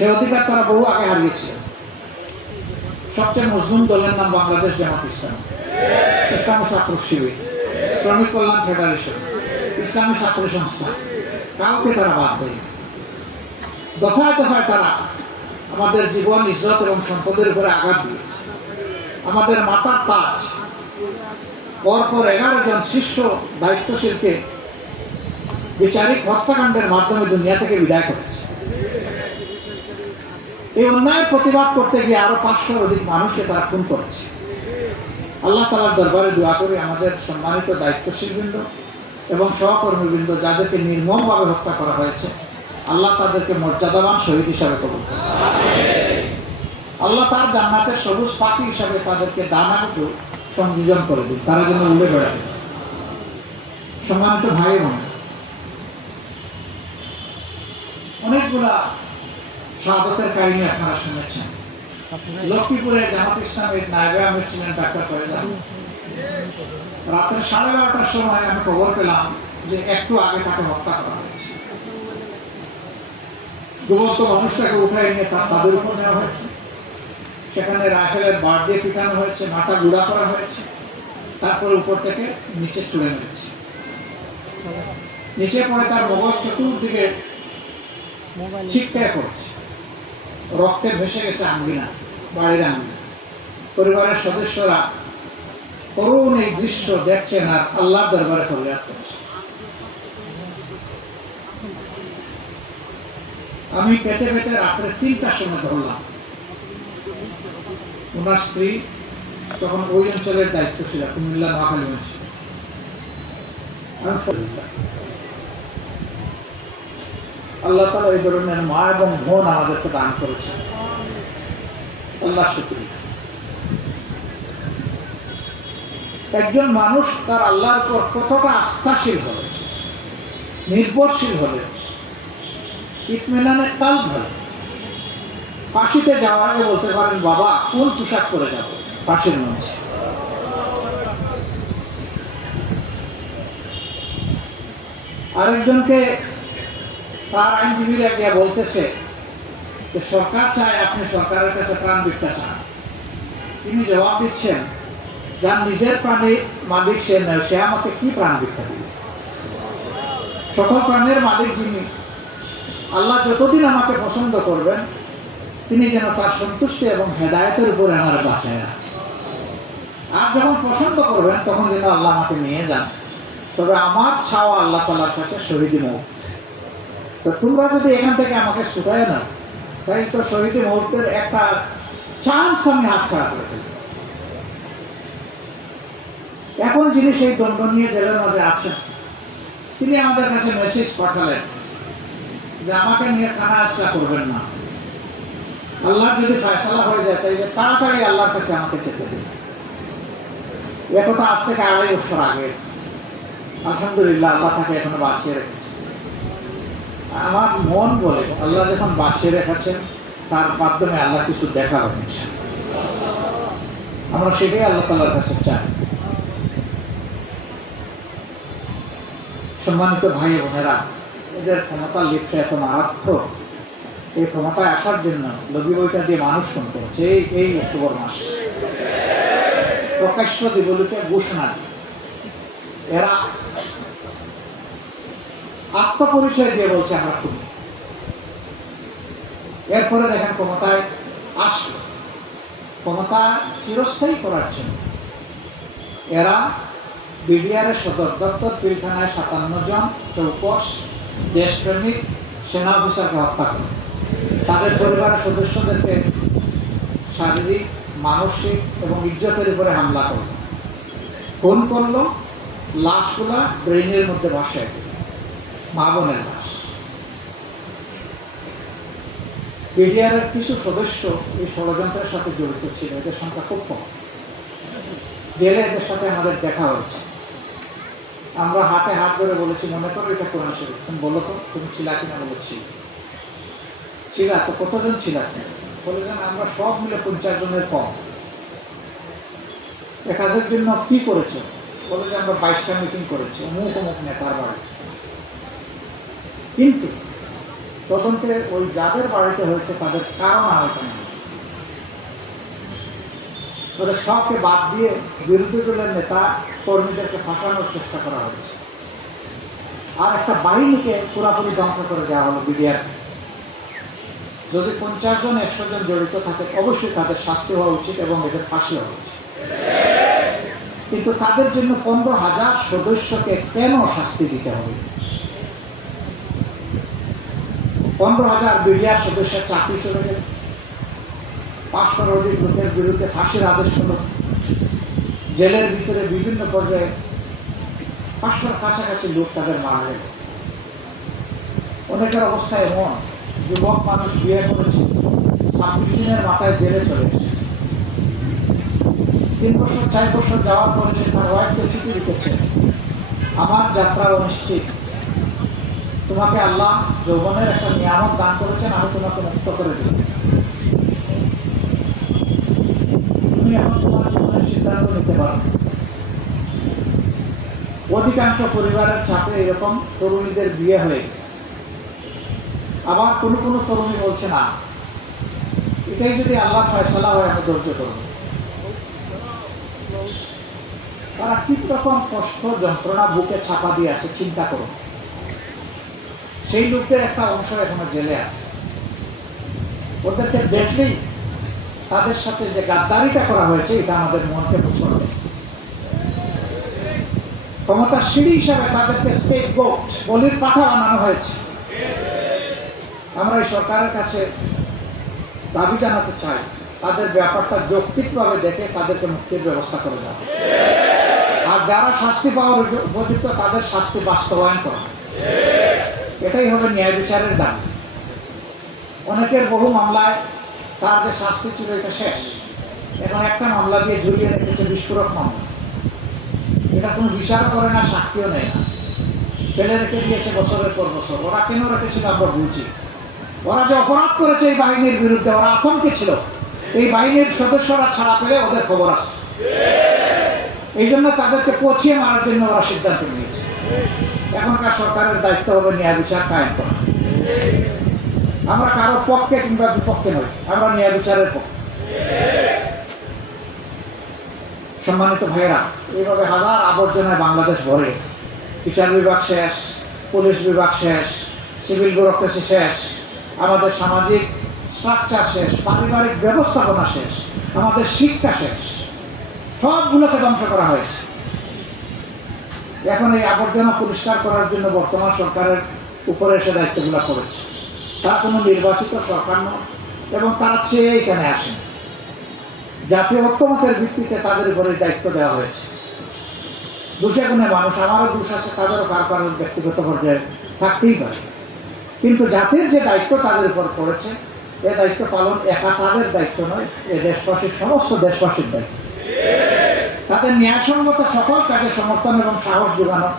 সে অধিকার তারা বহু আগে হারিয়েছিল। সবচেয়ে মজলুম দলের নাম বাংলাদেশ জামাত ইসলামী, ইসলামী ছাত্র শিবির, শ্রমিক কল্যাণ ফেডারেশন, ইসলামী ছাত্র সংস্থা, কাউকে তারা বাদ দেয়। দফায় দফায় তারা আমাদের জীবন, ইজ্জত এবং সম্পদের উপরে আঘাত দিয়েছে। আমাদের মাথার তাজ পরপর 11 জন শীর্ষ দায়িত্বশীলকে বিচারিক হত্যাকাণ্ডের মাধ্যমে দুনিয়া থেকে বিদায় করেছে। এই অন্যায়ের প্রতিবাদ করতে গিয়ে আরো 500-র অধিক মানুষকে তারা খুন করেছে। আল্লাহ তাআলার দরবারে দোয়া করি আমাদের সম্মানিত দায়িত্বশীলবৃন্দ এবং সহকর্মীবৃন্দ যাদেরকে নির্মমভাবে হত্যা করা হয়েছে, আল্লাহ তাদেরকে মর্যাদাবান শহীদ হিসাবে কবুল করুন। আল্লাহ তার জান্নাতের সবুজ পাখি হিসাবে তাদেরকে ডানাগুলো সংযোজন করে দিন, তারা যেন উড়ে বেড়াবে। সম্মানিত ভাই বোন, অনেকগুলা শাহাদাতের কাহিনী আপনারা শুনেছেন। লক্ষ্মীপুরে জামাত ইসলামের নায়েবে আমির ছিলেন ডাক্তার ফয়জাল। রাত্রে 12:30টার সময় আমি খবর পেলাম যে একটু আগে তাকে হত্যা করা হয়েছে। ডুবন্ত মানুষটাকে উঠায় নিয়ে তার ছাদের উপর নেওয়া হয়েছে, সেখানে রাইফেলের বার দিয়ে পিটানো হয়েছে, মাথা গুঁড়া করা হয়েছে, তারপরে উপর থেকে নিচে ছুঁড়ে মেরেছে। নিচে পড়ে তার মগজ চতুর্দিকে ছিটকে পড়েছে, রক্তে ভেসে গেছে আঙ্গিনা, বাড়ির আঙ্গিনা। পরিবারের সদস্যরা করুণ এই দৃশ্য দেখছেন আর আল্লাহর দরবারে ফরিয়াদ করছে। আমি পেটে পেটে রাত্রে 3টার সময় ধরলাম। ওনার স্ত্রী তখন ওই অঞ্চলের দায়িত্ব ছিল, কুমিল্লা নোয়াখালী অঞ্চল। আল্লাহ তাআলা এই ধরনের মা এবং বোন আমাদেরকে দান করেছে, আল্লাহ শুকরিয়া। একজন মানুষ তার আল্লাহর উপর কতটা আস্থাশীল হবে, নির্ভরশীল হবে, ইতমিনানে কালব হবে। ফাঁসিতে যাওয়ার আগে বলতে পারেন, বাবা কোন পোশাক পরে যাব ফাঁসির মঞ্চে। আরেকজনকে তার আইনজীবীরা গিয়ে বলতেছে যে সরকার চায় আপনি সরকারের কাছে প্রাণ ভিক্ষা চান। তিনি জবাব দিচ্ছেন, যার নিজের প্রাণী মালিক সে নয়, সে আমাকে কি প্রাণ ভিক্ষা দিবে? সকল প্রাণের মালিক যিনি, আল্লাহ যতদিন আমাকে পছন্দ করবেন তিনি যেন তার সন্তুষ্টি এবং হেদায়েতের উপরে আমার বাঁচায়। আর যখন পছন্দ করবেন তখন যেন আল্লাহ আমাকে নিয়ে যান। তবে আমার ছাওয়া আল্লাহ তাআলার কাছে শহীদি মওত। তো তোমরা যদি এখান থেকে আমাকে ছুটায় না, তাই তো শহীদি মওতের একটা চান্স আমি হাতছাড়া করে ফেলি। এখন যিনি সেই দ্বন্দ্ব নিয়ে জেলের মাঝে আছেন, তিনি আমাদের কাছে মেসেজ পাঠালেন যে আমাকে নিয়ে কানা আশা করবেন না, আল্লাহর যদি ফয়সালা হয়ে যায় তাই তাড়াতাড়ি আল্লাহর কাছে আমাকে যেতে দিন। এ কথা আজ থেকে 2.5 বছর আগে। আলহামদুলিল্লাহ আল্লাহ তাকে এখনো বাঁচিয়ে রেখেছে। আমার মন বলে আল্লাহ যখন বাঁচিয়ে রেখেছেন তার মাধ্যমে আল্লাহ কিছু দেখাবেন। আমরা সেটাই আল্লাহ তাআলার কাছে চাই। সম্মানিত ভাই বোনেরা, এদের ক্ষমতা লিপ্ত এত মারাত্মক। এই ক্ষমতায় আসার জন্য লবি বইটা দিয়ে মানুষ ফোন করেছে। এই অক্টোবর মাস প্রকাশ্য দিবলিতে ঘোষণা, এরা আত্মপরিচয় দিয়ে বলছে আমরা খুনি। এরপরে দেখেন ক্ষমতায় আসলো, ক্ষমতা চিরস্থায়ী করার জন্য এরা বিডিআরের সদর দপ্তর পিলখানায় 57 জন চৌকস দেশপ্রেমিক সেনা অফিসারকে হত্যা করে, তাদের পরিবারের সদস্যদেরকে শারীরিক, মানসিক এবং ইজ্জতের উপরে হামলা করল, খুন করলো। লাশগুলা ব্রেনের মধ্যে বসে, মা বোনের লাশ। বিডিআরের কিছু সদস্য এই ষড়যন্ত্রের সাথে জড়িত ছিল, এদের সংখ্যা খুব কম। গেলে এদের সাথে আমাদের দেখা হয়েছে। আমরা হাতে হাত ধরে বলেছি, মনে করো এটা কোরআন শরীফ, তুমি বলো তো তুমি ছিলা কিনা? বলেছি ছিলা। তো কতজন ছিলা? বলেছেন আমরা সব মিলে 50 জনের কম। এ কাজের জন্য কি করেছো? বলে যে আমরা 22টা মিটিং করেছি অমুক অমুক নেতার বাড়ি। কিন্তু তদন্তে ওই যাদের বাড়িতে হয়েছে তাদের কারণ আলোচনা হয়েছে। তাদের সবকে বাদ দিয়ে বিরোধী দলের নেতা কর্মীদেরকে ফাঁসানোর চেষ্টা করা হয়েছে। আর একটা বাহিনীকে পুরাপুরি ধ্বংস করে দেওয়া হলো বিডিআর। যদি 50 জন 100 জন জড়িত থাকে অবশ্যই তাদের শাস্তি হওয়া উচিত এবং এদের ফাঁসি হওয়া উচিত। কিন্তু তাদের জন্য 15,000 সদস্যকে কেন শাস্তি দিতে হবে? 15,000 বিডিআর সদস্যের চাকরি চলে গেল, 500 অধিক লোকের বিরুদ্ধে ফাঁসির আদেশ হলো, জেলের ভিতরে বিভিন্ন পর্যায়ে 500-র কাছাকাছি লোক তাদের মারা গেল। অনেকের অবস্থা এমন, যুবক মানুষ বিয়ে করেছে, 26 দিনের মাথায় জেলে চলে এসেছে। 3 বছর 4 বছর যাওয়ার পরে সে তার ওয়াইফকে চিঠি লিখেছে, আমার যাত্রা অনিশ্চিত, তোমাকে আল্লাহ যৌবনের একটা নিয়ামত দান করেছেন, আমি তোমাকে মুক্ত করে দিই, তুমি এখন তোমার জীবনের সিদ্ধান্ত নিতে পারো। অধিকাংশ পরিবারের চাপে এরকম তরুণীদের বিয়ে হয়ে গেছে। আবার কোনো কোনো তরুণী বলছে না, এটাই যদি আল্লাহ ফয়সালা হয় আমি ধৈর্য করব। তারা কি রকম কষ্ট যন্ত্রণা বুকে চাপা দিয়ে আছে চিন্তা করো। সেই লোকদের একটা অংশ এখনো জেলে আছে। ওদেরকে দেখলেই তাদের সাথে যে গাদ্দারিটা করা হয়েছে এটা আমাদের মনকে মুছড় দেয়। ক্ষমতার সিঁড়ি হিসাবে তাদেরকে স্কেপগোট, বলির পাঠা বানানো হয়েছে। আমরা এই সরকারের কাছে দাবি জানাতে চাই, তাদের ব্যাপারটা যৌক্তিকভাবে দেখে তাদেরকে মুক্তির ব্যবস্থা করে দেওয়া, আর যারা শাস্তি পাওয়ার উপযুক্ত তাদের শাস্তি বাস্তবায়ন করা, এটাই হবে ন্যায় বিচারের দাবি। অনেকের বহু মামলায় তার যে শাস্তি ছিল এটা শেষ, এখন একটা মামলা দিয়ে ঝুলিয়ে রেখেছে, বিস্ফোরক মামলা। এটা কোনো বিচারও করে না, সাক্ষীও নেয় না, ফেলে রেখে দিয়েছে বছরের পর বছর। ওরা কেন রেখেছিল আমরা বুঝি। ওরা যে অপরাধ করেছে এই বাহিনীর বিরুদ্ধে, ওরা আতঙ্কে ছিল। এই বাহিনীর সদস্যরা ছাড়া পেলে ওদের খবর আছে, এই জন্য তাদেরকে পচিয়ে মারার জন্য ওরা সিদ্ধান্ত নিয়েছে। এখনকার সরকারের দায়িত্ব হবে ন্যায় বিচার কায়েম করা। আমরা কারো পক্ষে কিংবা বিপক্ষে নই, আমরা ন্যায় বিচারের পক্ষে। সম্মানিত ভাইয়েরা, এইভাবে হাজার আবর্জনায় বাংলাদেশ ভরে গেছে। বিচার বিভাগ শেষ, পুলিশ বিভাগ শেষ, সিভিল ব্যুরোক্রেসি শেষ, আমাদের সামাজিক স্ট্রাকচার শেষ, পারিবারিক ব্যবস্থাপনা শেষ, আমাদের শিক্ষা শেষ, সবগুলোকে ধ্বংস করা হয়েছে। এখন এই আবর্জনা পরিষ্কার করার জন্য বর্তমান সরকারের উপরে এসে দায়িত্বগুলো করেছে। তারা কোনো নির্বাচিত সরকার নয় এবং তারা চেয়ে এখানে আসেন। জাতীয় ঐক্যমতের ভিত্তিতে তাদের উপরে দায়িত্ব দেওয়া হয়েছে। দোষে গুণে মানুষ, আমারও দোষ আছে, তাদেরও কারো ব্যক্তিগত পর্যায়ে থাকতেই পারে, কিন্তু জাতির যে দায়িত্ব তাদের উপর পড়েছে, এ দায়িত্ব পালন একা তাদের দায়িত্ব নয়, এ দেশবাসীর সমস্ত দেশবাসীর দায়িত্ব। তাদের ন্যায়সঙ্গত সকল কাজে সমর্থন এবং সাহস যোগানো,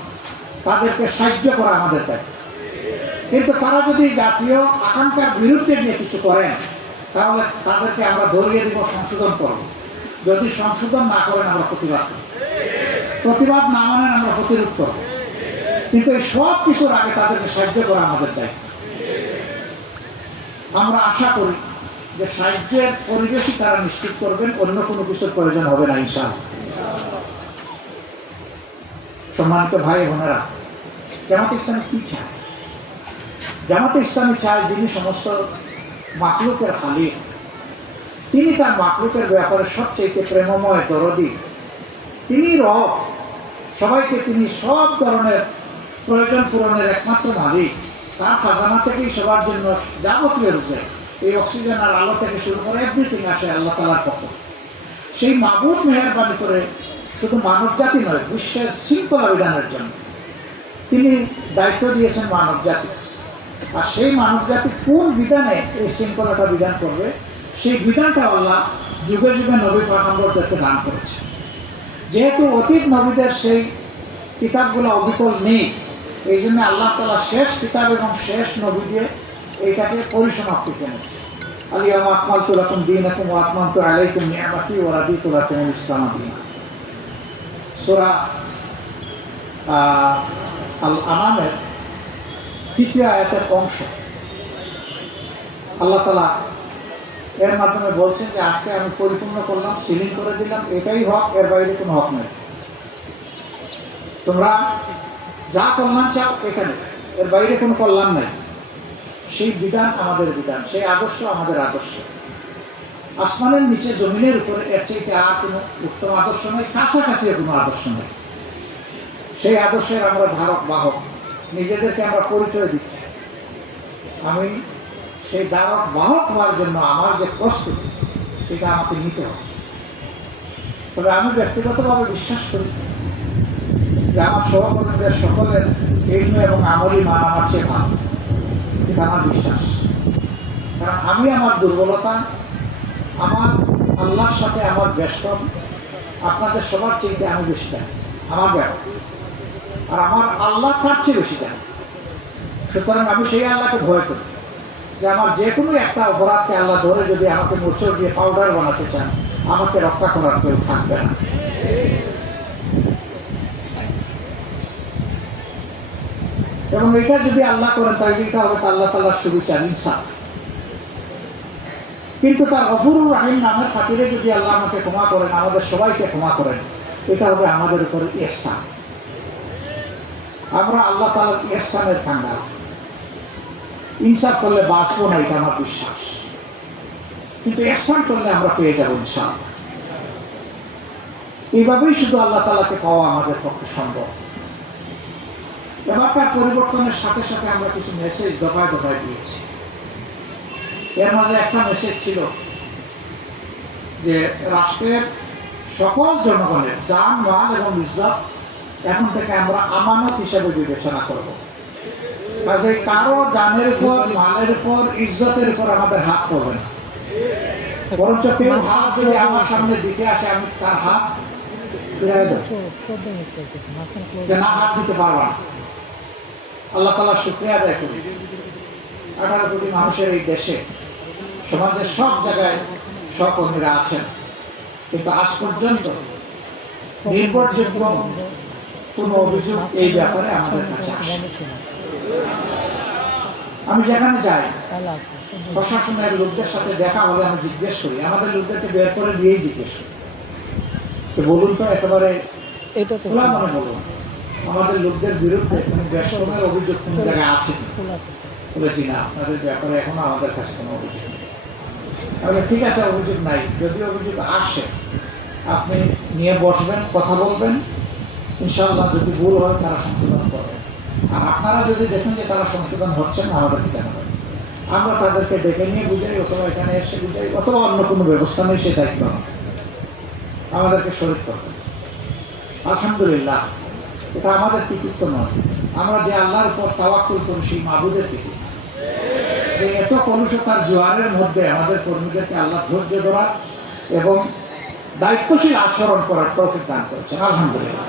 তাদেরকে সাহায্য করা আমাদের দায়িত্ব। কিন্তু তারা যদি জাতীয় আকাঙ্ক্ষার বিরুদ্ধে গিয়ে কিছু করেন, তাহলে তাদেরকে আমরা ধরিয়ে দিব, সংশোধন করব। যদি সংশোধন না করেন আমরা প্রতিবাদ করব, প্রতিবাদ না মানেন আমরা প্রতিরোধ করব। কিন্তু এই সব কিছুর আগে তাদেরকে সাহায্য করা আমাদের দায়িত্ব। আমরা আশা করি যে সাহায্যের পরিবেশই তারা নিশ্চিত করবেন, অন্য কোনো কিছুর প্রয়োজন হবে না ইনশাআল্লাহ। সম্মানিত ভাই বোনেরা, জামাতে ইসলামী কি চায়? জামাতে ইসলামী চায় যিনি সমস্ত মাখলুকের খালিক, তিনি তার মাখলুকের ব্যাপারে সবচেয়ে প্রেমময়, দরদি, তিনি রব, সবাইকে তিনি সব ধরনের প্রয়োজন পূরণের একমাত্র মালিক। তার খাজানা থেকেই সবার জন্য যাবতীয় রূপে এই অক্সিজেন আর আলো থেকে শুরু করে এভরিথিং আসে আল্লাহ তাআলার পক্ষ। সেই মাবুদ মেহেরবানি করে শুধু মানব জাতি নয়, বিশ্বের শৃঙ্খলা বিধানের জন্য তিনি দায়িত্ব দিয়েছেন মানব জাতি। আর সেই মানব জাতি কোন বিধানে এই শৃঙ্খলাটা বিধান করবে, সেই বিধানটা আল্লাহ যুগে যুগে নবী পয়গম্বরদেরকে দান করেছে। যেহেতু অতীত নবীদের সেই কিতাবগুলো অবিকল নেই, এই জন্য আল্লাহ তাআলা শেষ কিতাব এবং শেষ নবী দিয়ে এইটাকে পরিসমাপ্তি করেছে। আল-ইয়াওমা আকমালতু লাকুম দীনাকুম ওয়া আতমামতু আলাইকুম নি'মাতি ওয়া রাদিতু লাকুমুল ইসলাম দীনা। সূরা আল-আনামের 3য় আয়াতের অংশ। আল্লাহ তাআলা এর মাধ্যমে বলছেন যে আজকে আমি পরিপূর্ণ করলাম, সিলিং করে দিলাম, এটাই হক, এর বাইরে কোনো হক নেই। তোমরা যা কল্যাণ চাও এখানে, এর বাইরে কোনো কল্যাণ নাই। সেই বিধান আমাদের বিধান, সেই আদর্শ আমাদের আদর্শ। আসমানের নিচে জমিনের উপরে এর চাইতে আর কোনো উত্তম আদর্শ নেই, কাছাকাছি কোনো আদর্শ নেই। সেই আদর্শের আমরা ধারক বাহক, নিজেদেরকে আমরা পরিচয় দিচ্ছি। আমি সেই ধারক বাহক হওয়ার জন্য আমার যে প্রস্তুতি, সেটা আমাকে নিতে হবে। তবে আমি ব্যক্তিগতভাবে বিশ্বাস করি যে আমার সহকর্মীদের সকলের ইলম এবং আমলি মান আমার চেয়ে ভালো, এটা আমার বিশ্বাস। কারণ আমি আমার দুর্বলতা, আমার আল্লাহর সাথে আমার বেষ্টন আপনাদের সবার চেয়ে আমি বেশি জানি, আমার ব্যাপার। আর আমার আল্লাহ তার চেয়ে বেশি জানি। সুতরাং আমি সেই আল্লাহকে ভয় করি যে আমার যে কোনো একটা অপরাধকে আল্লাহ ধরে যদি আমাকে মোচড় দিয়ে পাউডার বানাতে চান, আমাকে রক্ষা করার কেউ থাকবে না। এবং এটা যদি আল্লাহ করেন তাহলে এটা হবে আল্লাহ তাআলার সুবিচার, ইনসাফ। কিন্তু তার গফুরুর রাহিম নামের খাতিরে যদি আল্লাহ আমাকে ক্ষমা করেন, আমাদের সবাইকে ক্ষমা করেন, এটা হবে আমাদের উপর ইহসান। আমরা আল্লাহ তাআলার ইহসানের কাঙ্গাল। ইনসাফ করলে বাঁচবো না, এটা আমার বিশ্বাস। কিন্তু ইহসান করলে আমরা পেয়ে যাবো ইনশাআল্লাহ। এইভাবেই শুধু আল্লাহ তাআলাকে পাওয়া আমাদের পক্ষে সম্ভব। এবারকার পরিবর্তনের সাথে সাথে আমরা কিছু মেসেজ দফায় দফায় দিয়েছি। এর মাঝে একটা মেসেজ ছিল যে রাষ্ট্রের সকল জনগণের জান, মাল এবং ইজ্জত এখন থেকে আমরা আমানত হিসেবে বিবেচনা করব। কাজে কারো জানের উপর, মালের উপর, ইজ্জতের উপর আমাদের হাত পড়বে না। বরঞ্চ কেউ হাত যদি আমার সামনে দিকে আসে, আমি তার হাত ফিরাই দেব, যে না, হাত দিতে পারবা না। আল্লাহ তাআলার শুকরিয়া আদায় করি 18 কোটি মানুষের এই দেশে, সমাজের সব জায়গায় সহকর্মীরা আছেন, কিন্তু আজ পর্যন্ত নির্ভরযোগ্য কোনো অভিযোগ এই ব্যাপারে আমাদের কাছে আসে। আমি যেখানে যাই, প্রশাসনের লোকদের সাথে দেখা হলে আমি জিজ্ঞেস করি, আমাদের লোকদেরকে বের করে দিয়েই জিজ্ঞেস করি, বলুন তো একেবারে খোলা মনে বলুন, আমাদের লোকদের বিরুদ্ধে কোনো বেষ্টনের অভিযোগ কোন জায়গায় আছে বলেছি না, আপনাদের ব্যাপারে এখনো আমাদের কাছে কোনো অভিযোগ নেই। তাহলে ঠিক আছে, অভিযোগ নাই। যদি অভিযোগ আসে, আপনি নিয়ে বসবেন, কথা বলবেন, ইনশাআল্লাহ যদি ভুল হয় তারা সংশোধন করবেন। আর আপনারা যদি দেখেন যে তারা সংশোধন হচ্ছেন না, আমাদেরকে জানাবেন। আমরা তাদেরকে ডেকে নিয়ে বুঝাই, অথবা এখানে এসে বুঝাই, অথবা অন্য কোনো ব্যবস্থা নেই, সে দায়িত্ব আমাদেরকে শরীক করবেন। আলহামদুলিল্লাহ, এটা আমাদের কৃতিত্ব নয়, আমরা যে আল্লাহর উপর তাওয়াক্কুল করি সেই মাবুদের কৃতিত্ব। যে এত কলুষতার জোয়ারের মধ্যে আমাদের কর্মীদেরকে আল্লাহ ধৈর্য ধরা এবং দায়িত্বশীল আচরণ করার তৌফিক দান করেছেন, আলহামদুলিল্লাহ।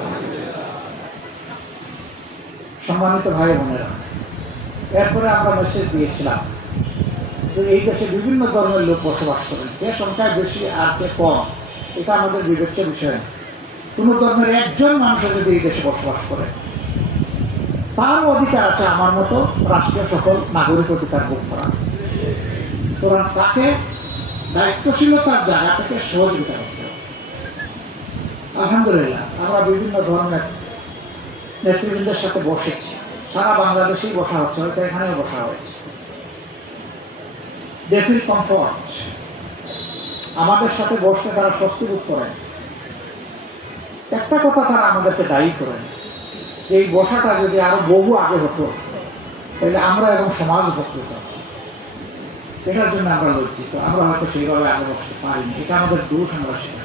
সম্মানিত ভাই বোনেরা, এরপরে আমরা মেসেজ দিয়েছিলাম যে এই দেশে বিভিন্ন ধর্মের লোক বসবাস করেন, কে সংখ্যায় বেশি আর কে কম এটা আমাদের বিবেচ্য বিষয় না। কোন ধর্মের একজন মানুষের যদি এই দেশে বসবাস করে, তার অধিকার আছে আমার মতো রাষ্ট্রীয় সকল নাগরিক অধিকার ভোগ করা। সুতরাং তাকে দায়িত্বশীলতার জায়গা থেকে সহযোগিতা করতে হবে। আলহামদুলিল্লাহ, আমরা বিভিন্ন ধর্মের নেতৃবৃন্দের সাথে বসেছি, সারা বাংলাদেশেই বসা হচ্ছে, হয়তো এখানেও বসা হয়েছে। দে ফিল কমফর্ট, আমাদের সাথে বসতে তারা স্বস্তি বোধ করেন। একটা কথা তারা আমাদেরকে দায়ী করেন, যে এই বসাটা যদি আরো বহু আগে হতো তাহলে আমরা এবং সমাজ উপকৃত হতো। এটার জন্য আমরা লজ্জিত, আমরা হয়তো সেইভাবে আগে বসতে পারিনি, এটা আমাদের দোষ, আমরা সেটা।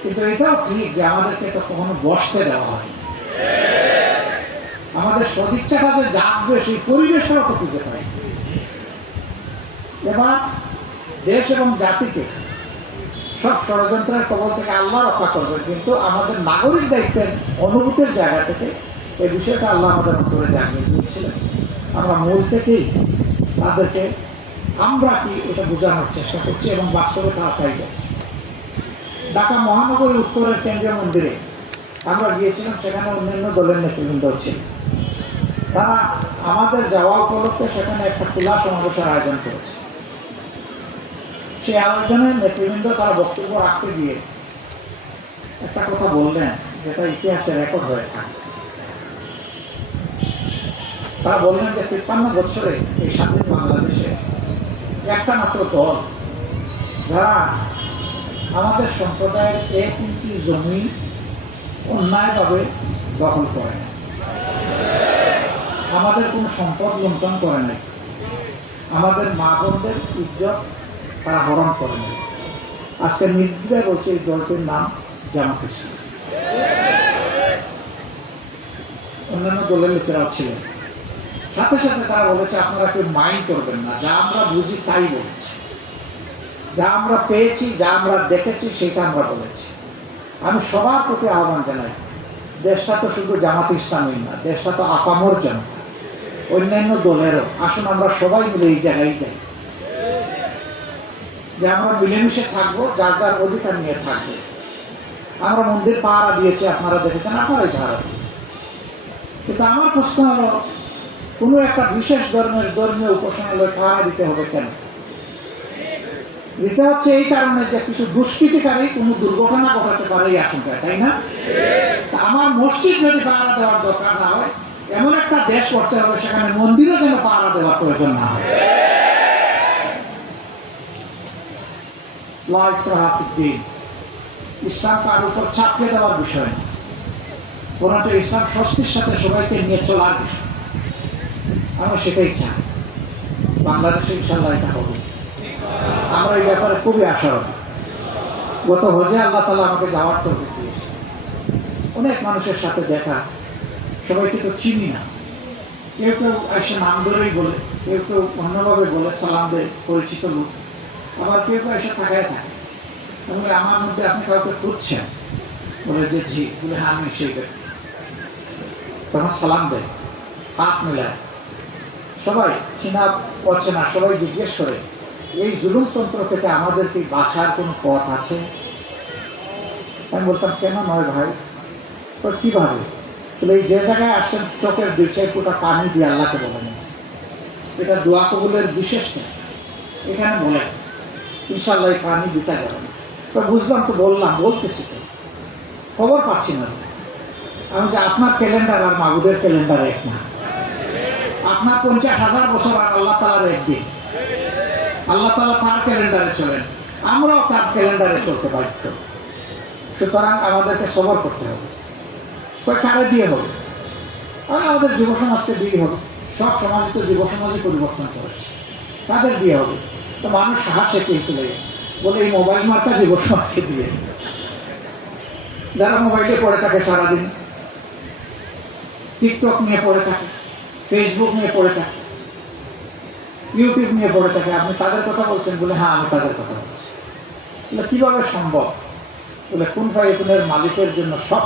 কিন্তু এটাও ঠিক যে আমাদেরকে তো কখনো বসতে দেওয়া হয়, আমাদের সদিচ্ছাটা যে জাগবে সেই পরিবেশটাও তো খুঁজে পাই। এবার দেশ এবং জাতিকে সব ষড়যন্ত্রের কবল থেকে আল্লাহ রক্ষা করবেন, কিন্তু আমাদের নাগরিক দায়িত্বের অনুভূতির জায়গা থেকে এই বিষয়টা আল্লাহ আমাদের অন্তরে জাগিয়ে দিয়েছিলেন। আমরা মূল থেকেই তাদেরকে আমরা কি এটা বোঝানোর চেষ্টা করছি এবং বাস্তবে তারা তাই যাচ্ছে। ঢাকা মহানগরী উত্তরের কেন্দ্রীয় মন্দিরে আমরা গিয়েছিলাম, সেখানে অন্যান্য দলের নেতৃবৃন্দ ছিল। তারা আমাদের যাওয়া উপলক্ষে সেখানে একটা খোলা সমাবেশের আয়োজন করেছে। সেই আলোচনায় নেতৃবৃন্দ তারা বক্তব্য রাখতে গিয়ে একটা কথা বললেন যেটা ইতিহাসে রেকর্ড হয়ে থাকে। তারা বললেন যে ৫৩ বছরে এই স্বাধীন বাংলাদেশে একটা মাত্র দল যারা আমাদের সম্প্রদায়ের ১ ইঞ্চি জমি অন্যায়ভাবে দখল করে না, আমাদের কোনো সম্পদ লুণ্ঠন করে নাই, আমাদের মা বোনদের ইজ্জত তারা হরণ করে নেয়। আজকে নির্দ্বিধায় বলছে এই দলটির নাম জামাত ইসলাম। অন্যান্য দলের লোকেরাও ছিলেন। সাথে সাথে তারা বলেছে আপনারা কেউ মাইন্ড করবেন না, যা আমরা বুঝি তাই বলেছি, যা আমরা পেয়েছি, যা আমরা দেখেছি সেটা আমরা বলেছি। আমি সবার প্রতি আহ্বান জানাই, দেশটা তো শুধু জামাত ইসলামী না, দেশটা তো আপামর জনতা, অন্যান্য দলেরও। আসুন আমরা সবাই মিলে এই জায়গায় যাই, যে আমরা মিলেমিশে থাকবো, যার যার অধিকার নিয়ে থাকবো। আমরা মন্দির পাহারা দিয়েছি, আপনারা দেখেছেন, আপনারাই পাহারা দিয়েছেন। কিন্তু আমার প্রশ্ন হলো, কোনো একটা বিশেষ ধর্মীয় উপাসনালয় পাহারা দিতে হবে কেন? দিতে হচ্ছে এই কারণে যে কিছু দুষ্কৃতিকারী কোনো দুর্ঘটনা ঘটাতে পারে এই আশঙ্কা, তাই না? আমার মসজিদ যদি পাহারা দেওয়ার দরকার না হয়, এমন একটা দেশ করতে হবে সেখানে মন্দিরও যেন পাহারা দেওয়ার প্রয়োজন না হয়। ইসলাম তার উপর চাপিয়ে দেওয়ার বিষয় না, বরঞ্চ ইসলাম স্বস্তির সাথে সবাইকে নিয়ে চলার বিষয়। আমরা সেটাই চাই, বাংলাদেশে ইনশাল্লাহ এটা হবে। আমরা এই ব্যাপারে খুবই আশাবাদী। গত হজে আল্লাহ তাআলা আমাকে যাওয়ার তৌফিক দিয়েছে, অনেক মানুষের সাথে দেখা, সবাইকে তো চিনি না, কেউ কেউ এসে নাম ধরেই বলে, কেউ কেউ অন্যভাবে বলে, সালাম দেয়, পরিচিত লোক, আবার কেউ কেউ এসে থাকায় থাকে। বলে আমার মধ্যে আপনি কাউকে খুঁজছেন? বলে যে জি। বলে হ্যাঁ আমি সেই ব্যক্তি। তখন সালাম দেয়, হাত মেলায়, সবাই চিনা অচেনা সবাই জিজ্ঞেস করে এই জুলুমতন্ত্র থেকে আমাদের কি বাঁচার কোনো পথ আছে? আমি বলতাম কেন নয় ভাই। তো কিভাবে? বলে এই যে জায়গায় আসছেন চোখের ২-৪ ফোঁটা পানি দিয়ে আল্লাহকে বলে নিয়েছে, এটা দোয়া কবুলের বিশেষ না। এখানে বলে ইনশাল্লাহ এই পানি দিতে যাবে না। তো বুঝলাম, তো বললাম, বলতেছি তো, খবর পাচ্ছি না। আমি যে আপনার ক্যালেন্ডার আর মাহবুদের ক্যালেন্ডার এক না, আপনার ৫০,০০০ বছর আর আল্লাহ তাআলার একদিন। আল্লাহ তাআলা তার ক্যালেন্ডারে চলেন, আমরাও তার ক্যালেন্ডারে চলতে বাধ্য। সুতরাং আমাদেরকে সবর করতে হবে। কারে দিয়ে হবে? আমাদের যুব সমাজকে দিয়ে হবে। সব সমাজে তো যুব সমাজই পরিবর্তন করেছে, তাদের দিয়ে হবে। তো মানুষ হাসে কিন্তু বলে এই মোবাইল মার্কা যুব সমাজকে দিয়ে, যারা মোবাইলে পড়ে থাকে সারাদিন, টিকটক নিয়ে পড়ে থাকে, ফেসবুক নিয়ে পড়ে থাকে, ইউটিউব নিয়ে পড়ে থাকে, আপনি তাদের কথা বলছেন? বলে হ্যাঁ আমি তাদের কথা বলছি। বলে কিভাবে সম্ভব? বলে কুন ফায়াকুনের মালিকের জন্য সব।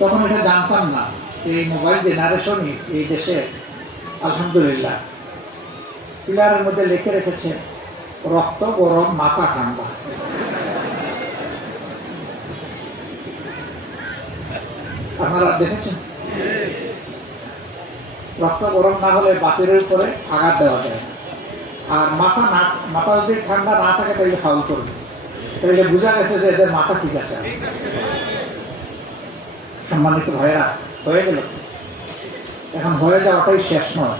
তখন এটা জানতাম না যে এই মোবাইল জেনারেশনই এই দেশে আলহামদুলিল্লাহ পিলারের মধ্যে লিখে রেখেছে রক্ত গরম মাথা ঠান্ডা। আপনারা দেখেছেন? রক্ত গরম না হলে বাতিলের উপরে আঘাত দেওয়া যায়, আর মাথা যদি ঠান্ডা না থাকে তাহলে ফাউল করবে। তাহলে বোঝা গেছে যে এদের মাথা ঠিক আছে। সম্মানিত ভাইয়েরা, হয়ে গেল। এখন হয়ে যাওয়াটাই শেষ নয়।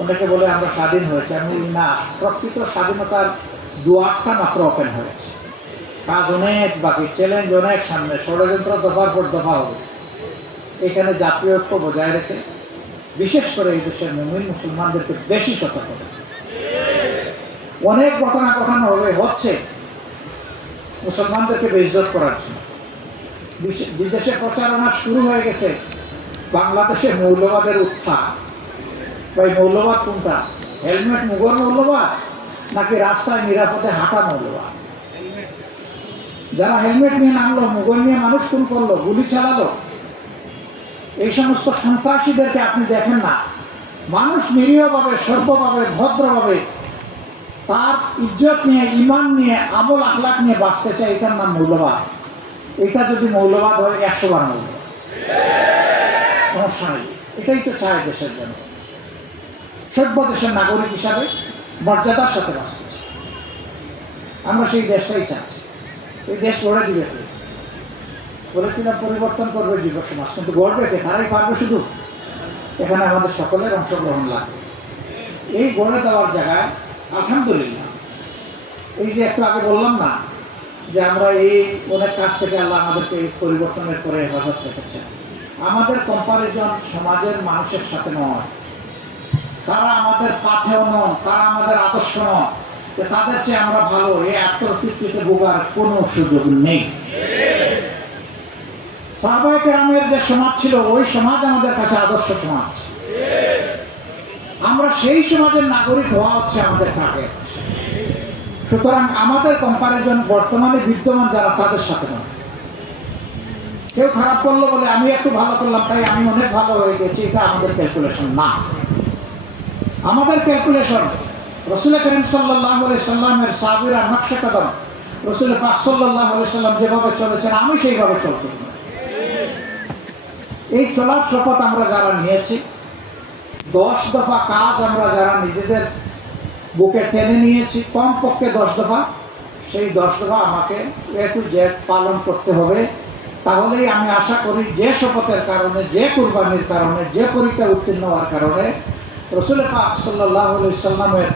অনেকে বলে আমরা স্বাধীন হয়েছে, আমি না, প্রকৃত স্বাধীনতার দুয়ারটা মাত্র ওপেন হয়েছে। কাজ অনেক বাকি, চ্যালেঞ্জ অনেক সামনে, ষড়যন্ত্র দফার পর দফা হবে। এখানে জাতীয় ঐক্য বজায় রেখে বিশেষ করে এই দেশের মুমিন মুসলমানদেরকে বেশি সতর্ক হবে। অনেক ঘটনা ঘটানো হচ্ছে মুসলমানদেরকে বেইজ্জত করার জন্য। বিদেশে প্রচারণা শুরু হয়ে গেছে বাংলাদেশে মৌলবাদের উত্থান। এই মৌলবাদ কোনটা? হেলমেট মুগর মৌলবাদ নাকি রাস্তায় নিরাপদে হাঁটা মৌলবাদ? যারা হেলমেট নিয়ে নামলো, মুগর নিয়ে মানুষ খুন করলো, গুলি চালালো, এই সমস্ত সন্ত্রাসীদেরকে আপনি দেখেন না? মানুষ নিরীহভাবে, সর্বভাবে, ভদ্রভাবে তার ইজ্জত নিয়ে, ইমান নিয়ে, আমল আখলাক নিয়ে বাঁচতে চায়, এটার নাম মৌলবাদ। এটা যদি মৌলবাদ হয় ১০০ বার মৌলবাদ, সমস্যা নেই। এটাই তো চায় দেশের জন্য। সভ্য দেশের নাগরিক হিসাবে মর্যাদার সাথে বাস করছে। আমরা সেই দেশটাই চাচ্ছি। এই দেশ গড়ে দিবে কে? বলেছিলাম পরিবর্তন করবে যুব সমাজ, কিন্তু গড়বে কে? তারাই পারবে শুধু? এখানে আমাদের সকলের অংশগ্রহণ লাগবে। এই গড়ে দেওয়ার জায়গায় আলহামদুলিল্লাহ, এই যে একটু আগে বললাম না যে আমরা এই অনেক কাজ থেকে আল্লাহ আমাদেরকে এই পরিবর্তনের পরে হেফাজত রেখেছেন। আমাদের কম্পারিজন সমাজের মানুষের সাথে নয়, তারা আমাদের পাথেও নন, তারা আমাদের আদর্শ নন, যে তাদের চেয়ে আমরা ভালো, এই আত্মতৃপ্তিতে ভোগার কোনো সুযোগ নেই। সাহাবায়ে কেরামের যে সমাজ ছিল, ওই সমাজ আমাদের কাছে আদর্শ সমাজ। আমরা সেই সমাজের নাগরিক হওয়া হচ্ছে আমাদের টার্গেট। সুতরাং আমাদের কম্পারিজন বর্তমানে বিদ্যমান যারা, তাদের সাথে নয়। কেউ খারাপ করলো বলে আমি একটু ভালো করলাম তাই আমি অনেক ভালো হয়ে গেছি, এটা আমাদের ক্যালকুলেশন না। আমাদের ক্যালকুলেশন রাসূল করিম সাল্লাল্লাহু আলাইহি সাল্লামের সাহাবীরা নকশা কদম, রাসূল পাক সাল্লাল্লাহু আলাইহি সাল্লাম যেভাবে চলেছেন আমি সেইভাবে চলছি। এই চলার শপথ আমরা যারা নিয়েছি, 10 দফা কাজ আমরা যারা নিজেদের বুকে টেনে নিয়েছি, কমপক্ষে 10 দফা, সেই 10 দফা আমাকে এ টু জেড পালন করতে হবে। তাহলেই আমি আশা করি যে শপথের কারণে, যে কুরবানির কারণে, যে পরীক্ষা উত্তীর্ণ হওয়ার কারণে রাসূল পাক সাল্লাল্লাহু আলাইহি সাল্লামের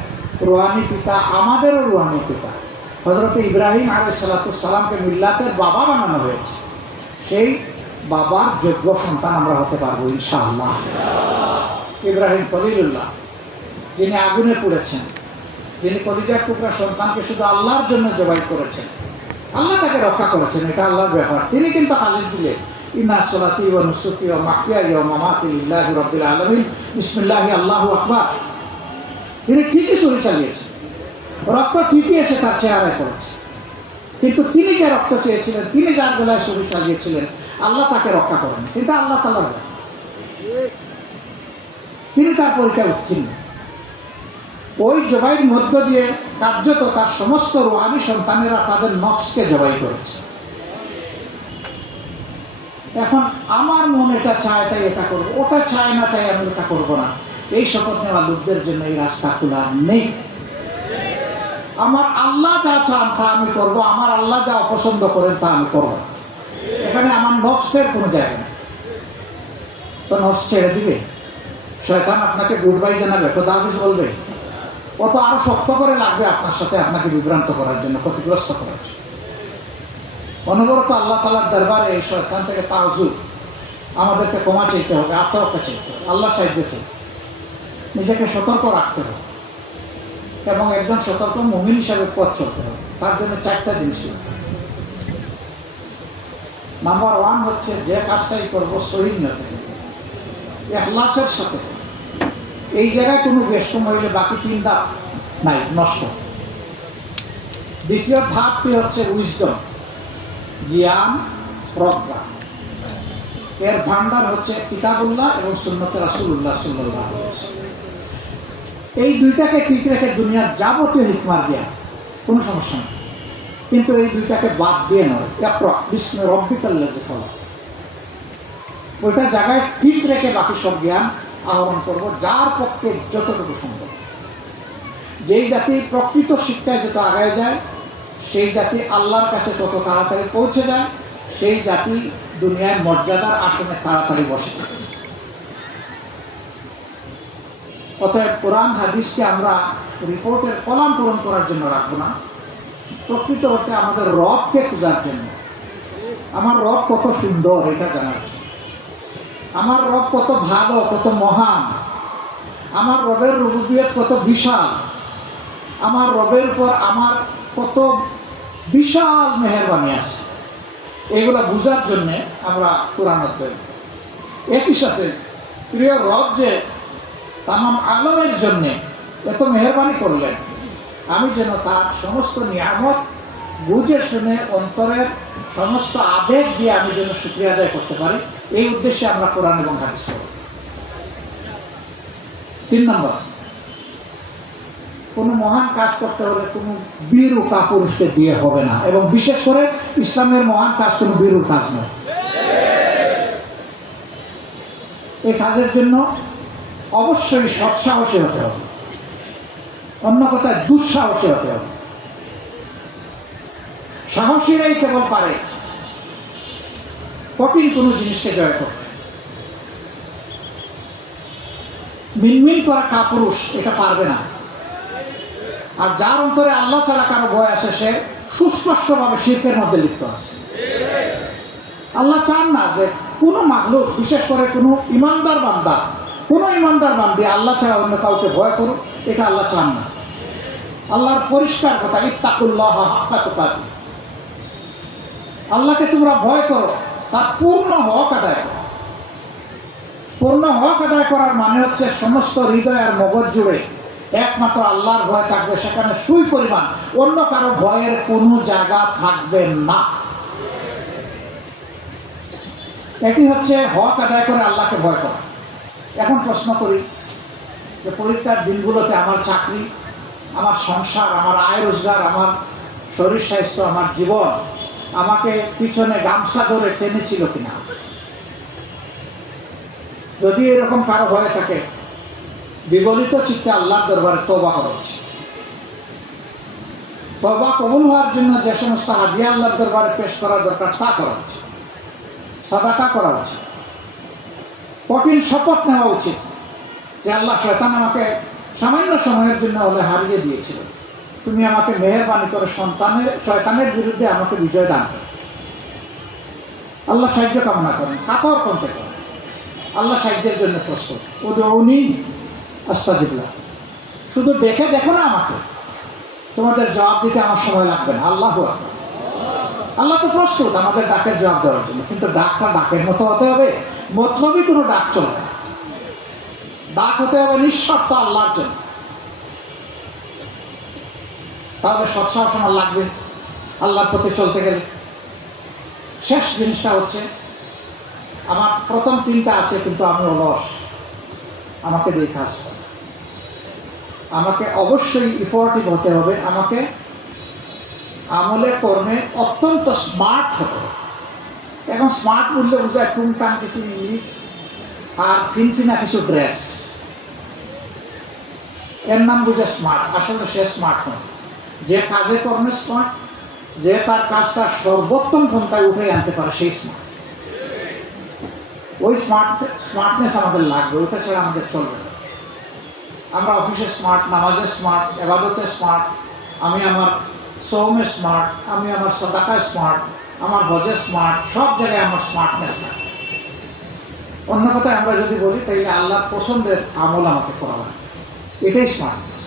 রুহানি পিতা, আমাদেরও রুহানি পিতা হযরত ইব্রাহিম আলাইহিস সালামকে মিল্লাতের বাবা বানানো হয়েছে, সেই বাবার যোগ্য সন্তান আমরা হতে পারবো ইনশাআল্লাহ। ইব্রাহিম খলিলুল্লাহ, যিনি আগুনে পুড়েছেন, যিনি কলিজার টুকরা সন্তানকে শুধু আল্লাহর জন্য জবাই করেছেন, আল্লাহ তাকে রক্ষা করেছেন, এটা আল্লাহর ব্যাপার। তিনি কিন্তু খালিস দিলে ইন্না সলাতি ওয়া নুসুকি ওয়া মাহইয়ায়া ওয়া মামাতি লিল্লাহি রাব্বিল আলামিন বিসমিল্লাহি আল্লাহু আকবার। তিনি ঠিকই ছুরি চালিয়েছেন, রক্ত ঠিকই এসে তার চেহারায় পড়েছে, কিন্তু তিনি যে রক্ত চেয়েছিলেন, তিনি যার গলায় ছুরি চালিয়েছিলেন, আল্লাহ তাকে রক্ষা করেন, সেটা আল্লাহ তাআলার ব্যাপার। তিনি তার পরীক্ষায় উত্তীর্ণ। ওই জবাইয়ের মধ্য দিয়ে কার্যত তার সমস্ত রুহানি সন্তানেরা তাদের নফসকে জবাই করেছে। এখন আমার মন এটা চায় তাই এটা করবো, ওটা চায় না তাই আমি এটা করবো না, এই শপথ নেওয়া লোকদের জন্য এই রাস্তা খোলা নেই। আমার আল্লাহ যা চান তা আমি করবো, আমার আল্লাহ যা অপছন্দ করেন তা আমি করবো। এখানে আমার নফসের কোনো জায়গা নেই। তো নফস ছেড়ে দিবে, শয়তান আপনাকে গুড বাই জানাবে, খোদা হাফেজ বলবে, কত আরো শক্ত করে লাগবে আপনার সাথে, আপনাকে বিভ্রান্ত করার জন্য, ক্ষতিগ্রস্ত করার জন্য। অনবরত আল্লাহ তাআলার দরবারে এই শয়তান থেকে তাওজুব, আমাদেরকে ক্ষমা চাইতে হবে, আত্মরক্ষা চাইতে হবে, আল্লাহ সাহায্য চাইতে, নিজেকে সতর্ক রাখতে হবে এবং একজন সতর্ক মুমিন হিসাবে পথ চলতে হবে। তার জন্য 4টা জিনিস। নাম্বার 1 হচ্ছে যে কাজটাই করবো সহিহ নিয়তে, ইখলাসের সাথে। এই জায়গায় কোনো বেশকম হইলে বাকি 3 ধাপ নাই, নষ্ট। দ্বিতীয় ধাপটি হচ্ছে উইজডম, জ্ঞান, প্রজ্ঞা। এর ভান্ডার হচ্ছে কিতাবুল্লাহ এবং সুন্নতে রাসূলুল্লাহ সাল্লাল্লাহু আলাইহি ওয়াসাল্লাম। এই দুইটাকে ঠিক রেখে দুনিয়ার যাবতীয় হিকমার জ্ঞান, কোনো সমস্যা নেই, কিন্তু এই দুইটাকে বাদ দিয়ে নয়। ইকরা বিসমি রাব্বিকাল্লাযী খালাক, ওইটা জায়গায় ঠিক রেখে বাকি সব জ্ঞান আহরণ করব, যার পক্ষে যতটুকু সম্ভব। যেই জাতি প্রকৃত শিক্ষায় যত আগায় যায়, সেই জাতি আল্লাহর কাছে তত তাড়াতাড়ি পৌঁছে যায়, সেই জাতি দুনিয়ার মর্যাদার আসনে তাড়াতাড়ি বসে। অতএব কোরআন হাদিসকে আমরা রিপোর্টের কলাম পূরণ করার জন্য রাখবো না, প্রকৃত অর্থে আমাদের রবকে খোঁজার জন্য। আমার রব কত সুন্দর এটা জানার, আমার রব কত ভালো, কত মহান, আমার রবের রুবুবিয়ত কত বিশাল, আমার রবের উপর আমার কত বিশাল মেহেরবানি আছে, এগুলো বোঝার জন্যে আমরা কোরআন অধ্যয়ন। একই সাথে প্রিয় রব যে তামাম আলমের জন্যে এত মেহেরবানি করলেন, আমি যেন তার সমস্ত নিয়ামত বুঝে শুনে অন্তরের সমস্ত আবেগ দিয়ে আমি যেন শুকরিয়া আদায় করতে পারি, এই উদ্দেশ্যে আমরা কোরআন এবং হাদিস পড়ব। 3 নম্বর, কোনো মহান কাজ করতে হলে কোনো বীর ও কাপুরুষকে দিয়ে হবে না, এবং বিশেষ করে ইসলামের মহান কাজ কোনো বীরুর কাজ নয়। এই কাজের জন্য অবশ্যই সৎসাহসী হতে হবে। অন্য কথায় দুঃসাহসী হতে হবে। সাহসীরাই কেবল পারে কঠিন কোনো জিনিসকে জয় করতে। মিনমিন করা কাপুরুষ এটা পারবে না। আর যার অন্তরে আল্লাহ ছাড়া কারো ভয় আছে সে সুস্পষ্টভাবে শিরকের মধ্যে লিপ্ত আছে। আল্লাহ চান না যে কোনো মাখলুক, বিশেষ করে কোনো ইমানদার বান্দা আল্লাহ ছাড়া অন্য কাউকে ভয় করুক, এটা আল্লাহ চান না। আল্লাহর পরিষ্কার কথা, ইত্তাকুল্লাহ হাক্কা তুকাতিহ, আল্লাহকে তোমরা ভয় করো, তার পূর্ণ হক আদায় করো। পূর্ণ হক আদায় করার মানে হচ্ছে সমস্ত হৃদয় আর মগজ জুড়ে একমাত্র আল্লাহর ভয় থাকবে, সেখানে সুই পরিমাণ অন্য কারো ভয়ের কোনো জায়গা থাকবে না। এটি হচ্ছে হক আদায় করে আল্লাহকে ভয় করা। এখন প্রশ্ন করি যে পরীক্ষার দিনগুলোতে আমার চাকরি, আমার সংসার, আমার আয় রোজগার, আমার শরীর স্বাস্থ্য, আমার জীবন আমাকে পিছনে গামছা ধরে টেনেছিল কিনা? যদি এরকম কারো ভয় থাকে, বিগলিত চিত্তে আল্লাহর দরবারে তওবা করা উচিত। তওবা কবুল হওয়ার জন্য যে সমস্ত হাদিয়া আল্লাহর দরবারে পেশ করা দরকার তা করা উচিত, সাদাকা করা উচিত, কঠিন শপথ নেওয়া উচিত যে আল্লাহ, শয়তান আমাকে সামান্য সময়ের জন্য হলে হারিয়ে দিয়েছিল, তুমি আমাকে মেহেরবানি করে শয়তানের বিরুদ্ধে আমাকে বিজয় দান করো। আল্লাহ সাহায্য কামনা করেন, কাতর কণ্ঠে করেন, আল্লাহ সাহায্যের জন্য প্রস্তুত। উদউনি আস্তাজিব লাকুম, শুধু দেখে দেখো না আমাকে, তোমাদের জবাব দিতে আমার সময় লাগবে না। আল্লাহু আকবার। আল্লাহ তো প্রস্তুত আমাদের ডাকের জবাব দেওয়ার জন্য, কিন্তু ডাকটা ডাকের মতো হতে হবে, মতলবী কোনো ডাক চলবে না। ডাক হতে হবে নিঃস্বার্থ আল্লাহর জন্য। তাহলে সৎসাহস আমার লাগবে আল্লাহর প্রতি চলতে গেলে। শেষ জিনিসটা হচ্ছে, আমার প্রথম তিনটা আছে কিন্তু আমি অলস, আমাকে দিয়ে কাজ করে, আমাকে অবশ্যই ইফোর্টিভ হতে হবে, আমাকে আমলে কর্মে অত্যন্ত স্মার্ট হতে হবে। এখন স্মার্ট বললে বোঝায় টুংটাং কিছু ইংলিশ আর ফিনফিনা কিছু ড্রেস, এর নাম বুঝে স্মার্ট। আসলে সে স্মার্ট নয়। যে কাজে কর্মে স্মার্ট, যে তার কাজটা সর্বোত্তম পন্থায় উঠে আনতে পারে, সেই স্মার্ট। ওই স্মার্টনেস আমাদের লাগবে, ওইটা ছাড়া আমাদের চলবে না। আমরা অফিসে স্মার্ট, নামাজে স্মার্ট, ইবাদতে স্মার্ট, আমি আমার সওমে স্মার্ট, আমি আমার সাদাকায় স্মার্ট, আমার হজে স্মার্ট, সব জায়গায় আমার স্মার্টনেস লাগে। অন্য কথায় আমরা যদি বলি তাহলে আল্লাহর পছন্দের আমল আমাকে করা লাগে, এটাই স্মার্টনেস।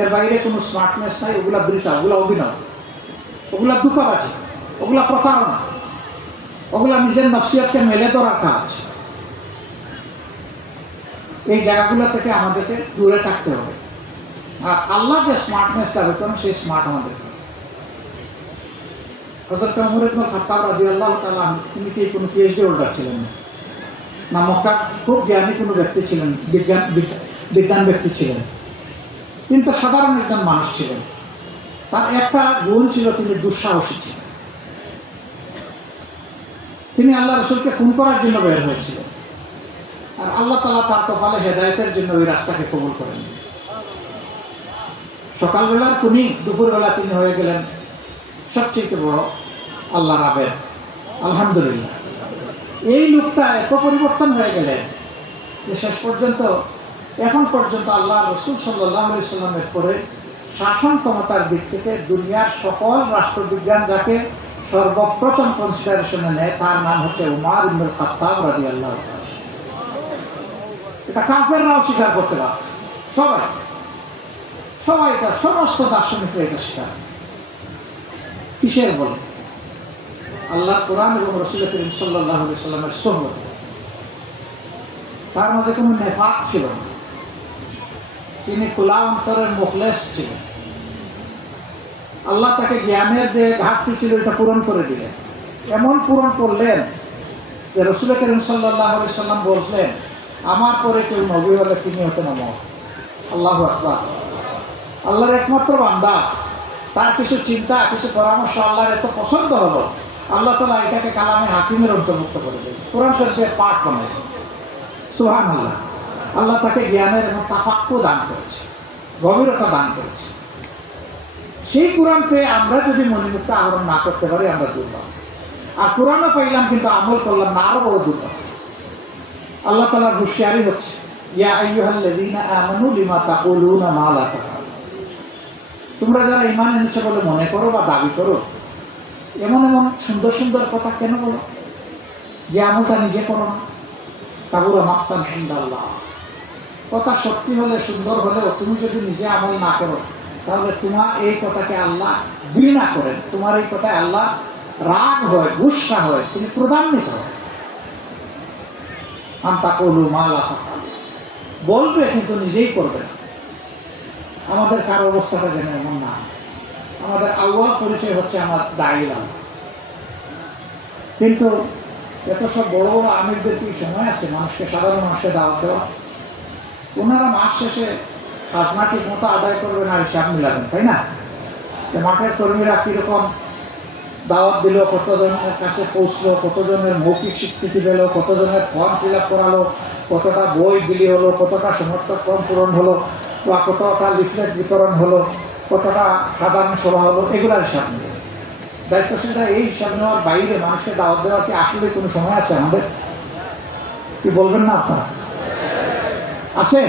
এর বাইরে কোনো স্মার্টনেস নাই। ওগুলা বৃথা, ওগুলা অভিনয়, ওগুলা দুঃখাবাজি, ওগুলা প্রতারণা, ওগুলা নিজের নফসিয়াতকে মেলে ধরার কাজ। এই জায়গাগুলো থেকে আমাদেরকে দূরে থাকতে হবে। আর আল্লাহ যে স্মার্টনেস দাবি করেন সেই স্মার্ট আমাদের। হযরত ওমর ইবনে খাত্তাব রাদিয়াল্লাহু তাআলা, তিনি কি কোনো পিএইচডি হোল্ডার ছিলেন না, মক্কার খুব জ্ঞানী কোনো ব্যক্তি ছিলেন, বিজ্ঞান ব্যক্তি ছিলেন, কিন্তু সাধারণ একজন মানুষ ছিলেন। তার একটা গুণ ছিল, তিনি দুঃসাহসী ছিলেন। তিনি আল্লাহ রাসূলকে খুন করার জন্য বের হয়েছিলেন, আর আল্লাহ তাআলা তার কপালে হেদায়েতের জন্য ওই রাস্তাকে কবুল করেন। সকালবেলার খুনি, দুপুরবেলা তিনি হয়ে গেলেন সবচেয়ে বড় আল্লাহর আবেদ। আলহামদুলিল্লাহ। এই লোকটা এত পরিবর্তন হয়ে গেলেন যে শেষ পর্যন্ত, এখন পর্যন্ত আল্লাহ রাসূল সাল্লাল্লাহু আলাইহি সাল্লামের পরে শাসন ক্ষমতার দিক থেকে দুনিয়ার সকল রাষ্ট্রবিজ্ঞান যাকে সর্বপ্রথম কনসিডারেশনে নেয় তার নাম হচ্ছে উমর ইবনে খাত্তাব রাদিয়াল্লাহু তাআলা। এটা কাফেররাও স্বীকার করতে পারে, সবাই এটা, সমস্ত দার্শনিকরা এটা স্বীকার। কিসের বলে? আল্লাহ কোরআন এবং রাসূল করিম সাল্লাল্লাহু আলাইহি সাল্লামের সুন্নাত। তার মধ্যে কোনো নেফাক ছিল না। তিনি খোলা অন্তরের মুখলেস ছিলেন। আল্লাহ তাকে জ্ঞানের যে ঘাটতি ছিল এটা পূরণ করে দিলেন। এমন পূরণ করলেন যে রাসূল করিম সাল্লাল্লাহু আলাইহি সাল্লাম বললেন, আমার পরে কেউ নবী হলে তিনি হতেন ওমর। আল্লাহু আকবার। আল্লাহর একমাত্র বান্দা, তার কিছু চিন্তা, কিছু পরামর্শ আল্লাহর এত পছন্দ হলো, আল্লাহ তাআলা এটাকে কালামে হাকিমের অন্তর্ভুক্ত করে দিলেন, কোরআন শরীফের পাঠ বানালেন। সুবহানাল্লাহ। আল্লাহ তাকে জ্ঞানের এবং তাফাক্কুর দান করেছে, গভীরতা দান করেছে। সেই কোরআনকে আমরা যদি মনিমুক্ত আহরণ না করতে পারি আমরা দুর্বল। আর কোরআনও পাইলাম কিন্তু আমল করলাম না, আরো বড় দুর্বল। আল্লাহ তাআলার হুঁশিয়ারি হচ্ছে, ইয়া আইয়ুহাল্লাযীনা আমানু লিমা তাকুলুনা মা লা তাফআলুন। তোমরা যারা ঈমান এনেছো বলে মনে করো বা দাবি করো, এমন এমন সুন্দর সুন্দর কথা কেন বলো, যে আমলটা নিজে করো না। কাবুরা মাকতান ইনদাল্লাহ। কথা সত্যি হলে, সুন্দর হলেও তুমি যদি নিজে আমল না করো, তাহলে তোমার এই কথাকে আল্লাহ ঘৃণা করেন, তোমার এই কথায় আল্লাহ রাগ হয়, গুসা হয়, তুমি ক্রোধান্বিত হয়। আনতা কলু মা লা তাফআলুন, বলবে কিন্তু নিজেই করবে না। আমাদের কারো অবস্থাটা যেন এমন না। আমাদের আউয়াল পরিচয় হচ্ছে আমার দাঁড়িয়ে, কিন্তু এত সব বড় বড় আমিরদের কি সময় আছে মানুষকে, সাধারণ মানুষকে দাওয়াত দেওয়া? ওনারা মাস শেষে খাজনা ঠিক মতো আদায় করবেন আর হিসাব মিলাবেন, তাই না? মাঠের কর্মীরা কিরকম দাওয়াত দিল, কতজনের কাছে পৌঁছলো, কতজনের মৌখিক স্বীকৃতি পেল, কতজনের ফর্ম ফিল আপ করালো, কতটা বই বিলি হলো, কতটা সমর্থক ফর্ম পূরণ হলো, বা কতটা লিফলেট বিতরণ হলো, কতটা সাধারণ সভা হলো, এগুলার হিসাব নেবে। দায়িত্বশীলরা এই হিসাব নেওয়ার বাইরে মানুষকে দাওয়াত দেওয়ার কি আসলে কোনো সময় আছে আমাদের? কি বলবেন না আপনারা? আছে?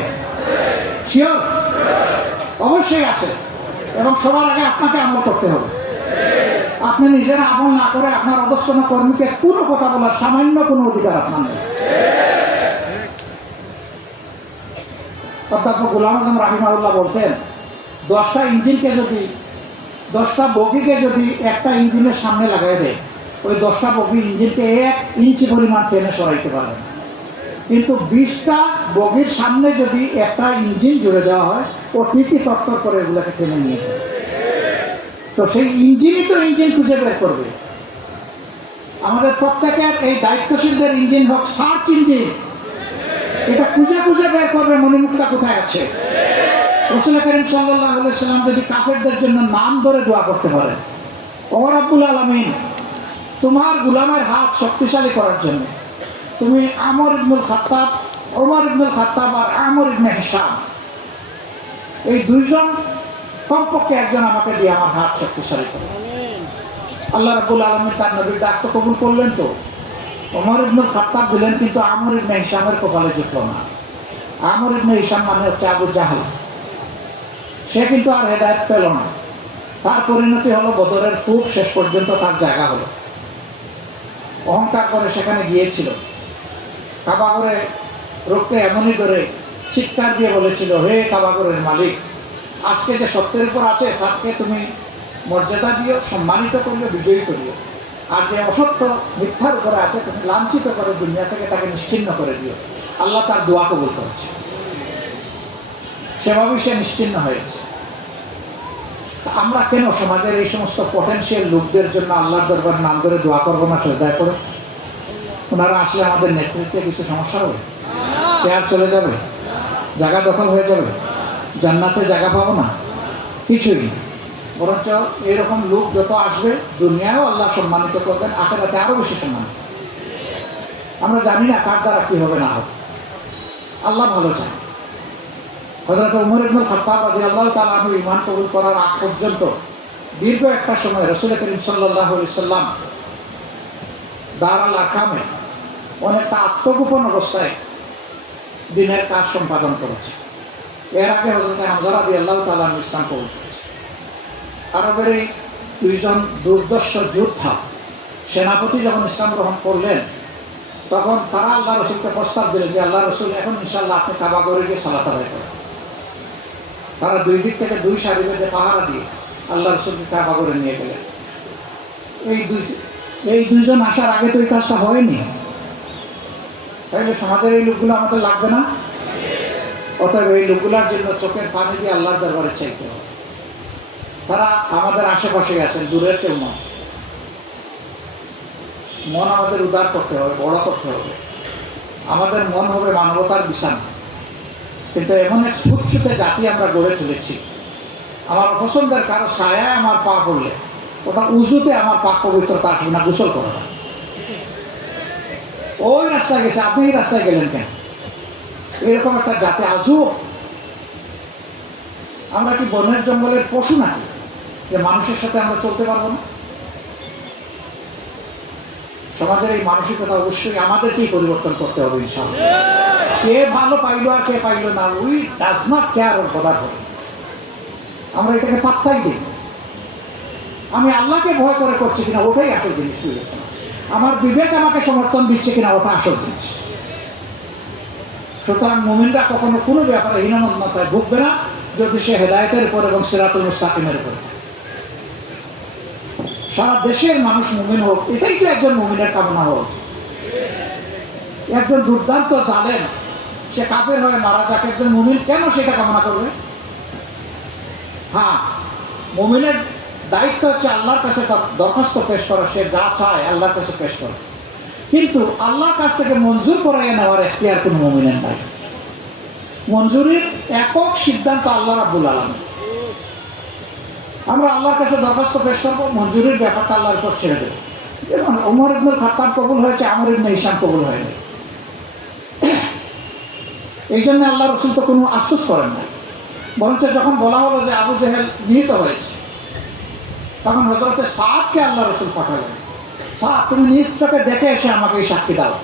শিওর? অবশ্যই আছে। এবং সবার আগে আপনাকে আমল করতে হবে। আপনি নিজেরা আমল না করে আপনার অবস্থান কর্মীকে কোনো কথা বলার সামান্য কোনো অধিকার আপনার নেই। অধ্যাপক গোলাম আজম রাহিমাহুল্লাহ বলতেন, 10টা ইঞ্জিনকে যদি, 10টা বগিকে যদি একটা ইঞ্জিনের সামনে লাগাই দেয়, ওই 10টা বগি ইঞ্জিনকে 1 ইঞ্চি পরিমাণ টেনে সরাইতে পারবে না। কিন্তু 20টা বগির সামনে যদি একটা ইঞ্জিন জুড়ে দেওয়া হয়, ও ঠিকই তত্তর করে এগুলোকে টেনে নিয়ে যায়। তো সেই ইঞ্জিনই তো ইঞ্জিন খুঁজে বের করবে। আমাদের প্রত্যেকের এই দায়িত্বশীলদের ইঞ্জিন হোক সার্চ ইঞ্জিন, এটা খুঁজে খুঁজে বের করবে মনিমুক্তা কোথায় আছে। রাসূল করিম সাল্লাল্লাহু আলাইহি সাল্লাম যদি কাফেরদের জন্য নাম ধরে দোয়া করতে পারেন, ও রব্বুল আলামিন, তোমার গোলামের হাত শক্তিশালী করার জন্য তুমি আমর ইবনুল খাত্তাব, ওমর ইবনুল খাত্তাব আর আমর ইবনে হিশাম, এই দুইজন কমপক্ষে একজন আমাকে দিয়ে আমার হাত শক্তিশালী করো। আল্লাহ রাব্বুল আলামিন তার নবীর ডাক তো কবুল করলেন। তো ওমর ইবনুল খাত্তাব দিলেন, কিন্তু আমর ইবনে হিশামের কপালে জুটল না। আমর ইবনে হিশাম মানে হচ্ছে আবু জাহল। সে কিন্তু আর হেদায়েত পেল না। তার পরিণতি হলো বদরের খুব শেষ পর্যন্ত তার জায়গা হলো। অহংকার করে সেখানে গিয়েছিল, কাবাগরে রক্তে এমনই ধরে চিৎকার দিয়ে বলেছিল, হে কাবাগরের মালিক, আজকে যে সত্যের উপর আছে তাকে তুমি মর্যাদা দিও, সম্মানিত করিও, বিজয়ী করিও। আর যে অসত্য মিথ্যার উপরে আছে তুমি লাঞ্ছিত করে দুনিয়া থেকে তাকে নিশ্চিহ্ন করে দিও। আল্লাহ তার দোয়া কবুল করেছে, সেভাবেই সে নিশ্চিহ্ন হয়েছে। আমরা কেন সমাজের এই সমস্ত পটেনশিয়াল লোকদের জন্য আল্লাহর দরবার নাম ধরে দোয়া করবো না? শ্রদ্ধায় করে ওনারা আসলে আমাদের নেতৃত্বে কিছু সমস্যা হবে, চেয়ার চলে যাবে, জায়গা দখল হয়ে যাবে, জান্নাতে জায়গা পাবো না, কিছুই। বরঞ্চ এরকম লোক যত আসবে দুনিয়ায়ও আল্লাহ সম্মানিত করবেন, আখিরাতে আরো বেশি সম্মানিত। আমরা জানি না কার দ্বারা কি হবে না হবে, আল্লাহ ভালো চান। হযরত ওমর ইবনুল খাত্তাব রাদিয়াল্লাহু তাআলা আনহু ঈমান কবুল করার আগ পর্যন্ত দীর্ঘ একটা সময় রাসূল করিম সাল্লাল্লাহু আলাইহি সাল্লাম দারুল আরকামে অনেকটা আত্মগোপন অবস্থায় দিনের কাজ সম্পাদন করেছে। এর আগে হযরত হামজা রাদিয়াল্লাহু তাআলা আনহু ইসলাম কবুল করেছে। আরবের এই দুইজন দুর্দর্শ যোদ্ধা সেনাপতি যখন ইসলাম গ্রহণ করলেন, তখন তারা আল্লাহ রসুলকে প্রস্তাব দিলেন যে, আল্লাহ রসুল, এখন ইনশাআল্লাহ আপনি কাবা ঘরে গিয়ে সালাত আদায় করেন। তারা দুই দিক থেকে 2 সারি বেঁধে পাহারা দিয়ে আল্লাহ রসুলকে কাবা ঘরে নিয়ে গেলেন। এই দুইজন আসার আগে তো এই কাজটা হয়নি। তাইলে সমাজের এই লোকগুলো আমাদের লাগবে না? অতএব এই লোকগুলার জন্য চোখের পানি দিয়ে আল্লাহর দরবারে চাইতে হবে। তারা আমাদের আশেপাশে আছেন, দূরের কেউ নয়। মন আমাদের উদার করতে হবে, বড় করতে হবে। আমাদের মন হবে মানবতার বিছানা। কিন্তু এমন এক ছুটছুটে জাতি আমরা গড়ে তুলেছি, আমার পছন্দের কারো ছায়ায় আমার পা পড়লে ওটা উজুতে আমার পাক পবিত্রতা আসবে না, গোসল করা না। ওই রাস্তায় গেছে, আপনি এই রাস্তায় গেলেন কেন? এরকম একটা জাতি আজও আমরা কি বনের জঙ্গলের পশু নাকি যে মানুষের সাথে আমরা চলতে পারবো না? সমাজের এই মানসিকতা অবশ্যই আমাদেরকেই পরিবর্তন করতে হবে ইনশাআল্লাহ। কে ভালো পাইলো আর কে পাইলো না, উই ডাজ নট কেয়ার ওর কথা হবে। আমরা এটাকে পাত্তাই দিই। আমি আল্লাহকে ভয় করে করছি কিনা ওটাই আসল জিনিস হয়ে গেছে। আমার বিবেক আমাকে সমর্থন দিচ্ছে কিনা ওটা আসল জিনিস। সুতরাং মুমিনরা কখনো কোনো ব্যাপারে হীনমন্যতায় ভুগবে না যদি সে হেদায়েতের উপর এবং সিরাতুল মুস্তাকিমের উপর। সারা দেশের মানুষ মুমিন হোক, এটাই তো একজন মুমিনের কামনা হোক। একজন দুর্দান্ত জালেম সে কাফের হয়ে মারা যাক, একজন মুমিন কেন সেটা কামনা করবে? হ্যাঁ, মুমিনের দায়িত্ব হচ্ছে আল্লাহর কাছে দরখাস্ত পেশ করা, সে যা চায় আল্লাহর কাছে পেশ করা, কিন্তু আল্লাহর কাছ থেকে মঞ্জুর করাইয়া নেওয়ার এখতিয়ার কোনো মুমিনের নাই। মঞ্জুরির একক সিদ্ধান্ত আল্লাহ রাব্বুল আলামিন। আমরা আল্লাহর কাছে দরখাস্ত পেশ করবো, মঞ্জুরির ব্যাপারটা আল্লাহর উপর ছেড়ে দেবো। যেমন ওমর ইবনুল খাত্তাব কবুল হয়েছে, আমর ইবনে হিশাম কবুল হয়নি। এই জন্য আল্লাহ রাসূল তো কোনো আফসোস করেন না, বরঞ্চ যখন বলা হলো যে আবু জেহেল নিহত হয়েছে, তখন হযরতে সাদকে আল্লাহ রাসূল পাঠালেন, সাদ তুমি নিজ চোখে দেখে এসে আমাকে এই সাক্ষী দাও।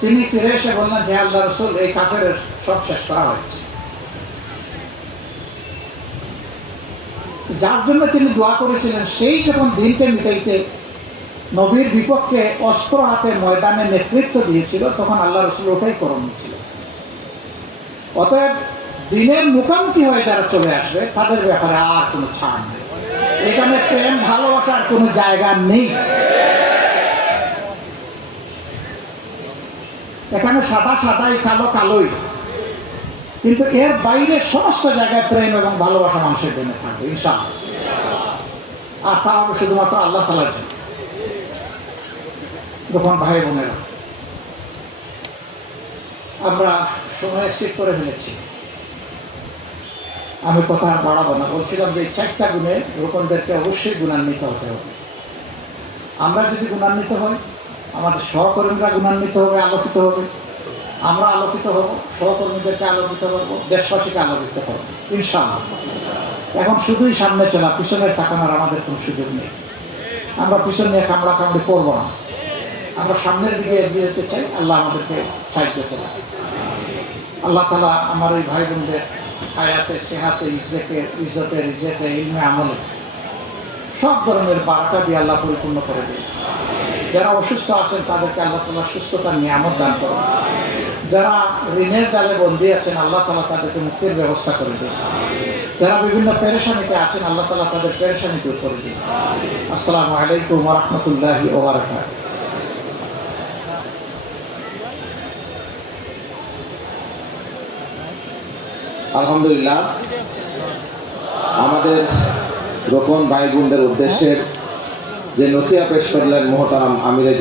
তিনি ফিরে এসে বললেন, হে আল্লাহ রাসূল, এই কাফেরের সব শেষ করা হয়েছে। যার জন্য তিনি দোয়া করেছিলেন, সেই যখন দিনকে মিটাইতে নবীর বিপক্ষে অস্ত্র হাতে ময়দানে নেতৃত্ব দিয়েছিল, তখন আল্লাহ রাসূল ওটাই করণ ছিল। অতএব দিনের মুখোমুখি হয়ে যারা চলে আসবে তাদের ব্যাপারে আর কোনো ছাড় নেই। এখানে প্রেম ভালোবাসার কোনো জায়গা নেই। এখানে সাদা সাদাই, কালো কালোই, কিন্তু এর বাইরে সমস্ত জায়গায় প্রেম এবং ভালোবাসা মানুষের জন্য থাকবে ইনশাআল্লাহ। আর তা হবে শুধুমাত্র আল্লাহ তাআলার জন্য। যখন ভাই বোনেরা, আমরা সময় ঠিক করে ফেলেছি, আমি কথা বাড়াবো না। বলছিলাম যে এই 4টা গুণে রোকনদেরকে অবশ্যই গুণান্বিত হতে হবে। আমরা যদি গুণান্বিত হই, আমাদের সহকর্মীরা গুণান্বিত হবে, আলোকিত হবে, আমরা আলোকিত হব, সহকর্মীদেরকে আলোকিত করবো, দেশবাসীকে আলোকিত করবো ইনশাআল্লাহ। এখন শুধুই সামনে চলা, পিছনের তাকানোর আমাদের কোনো সুযোগ নেই। আমরা পিছন নিয়ে কামড়া কামড়ি করবো না, আমরা সামনের দিকে এগিয়ে যেতে চাই। আল্লাহ আমাদেরকে সাহায্য করে। আল্লাহ তাআলা আমার এই ভাই বোনদের হায়াতে, সেহাতে, ইজ্জতে, রিজেকে, ইলমে, আমলে সব ধরনের বারাকা দিয়ে আল্লাহ পরিপূর্ণ করে দেয়। যারা অসুস্থ আছেন তাদেরকে আল্লাহ তাআলা সুস্থতার নিয়ামত দান করেন। যারা ঋণের জালে বন্দী আছেন আল্লাহ তাআলা তাদেরকে মুক্তির ব্যবস্থা করে দেন। যারা বিভিন্ন পেরেশানিতে আছেন আল্লাহ তাআলা তাদের পেরেশানি দূর করে দেন। আসসালামু আলাইকুম ওয়া রাহমাতুল্লাহি ওয়া বারাকাতুহু। আলহামদুলিল্লাহ, আমাদের রোকন ভাই বোনদের উদ্দেশ্যে যে নসিহত পেশ করলেন মুহতারাম আমিরে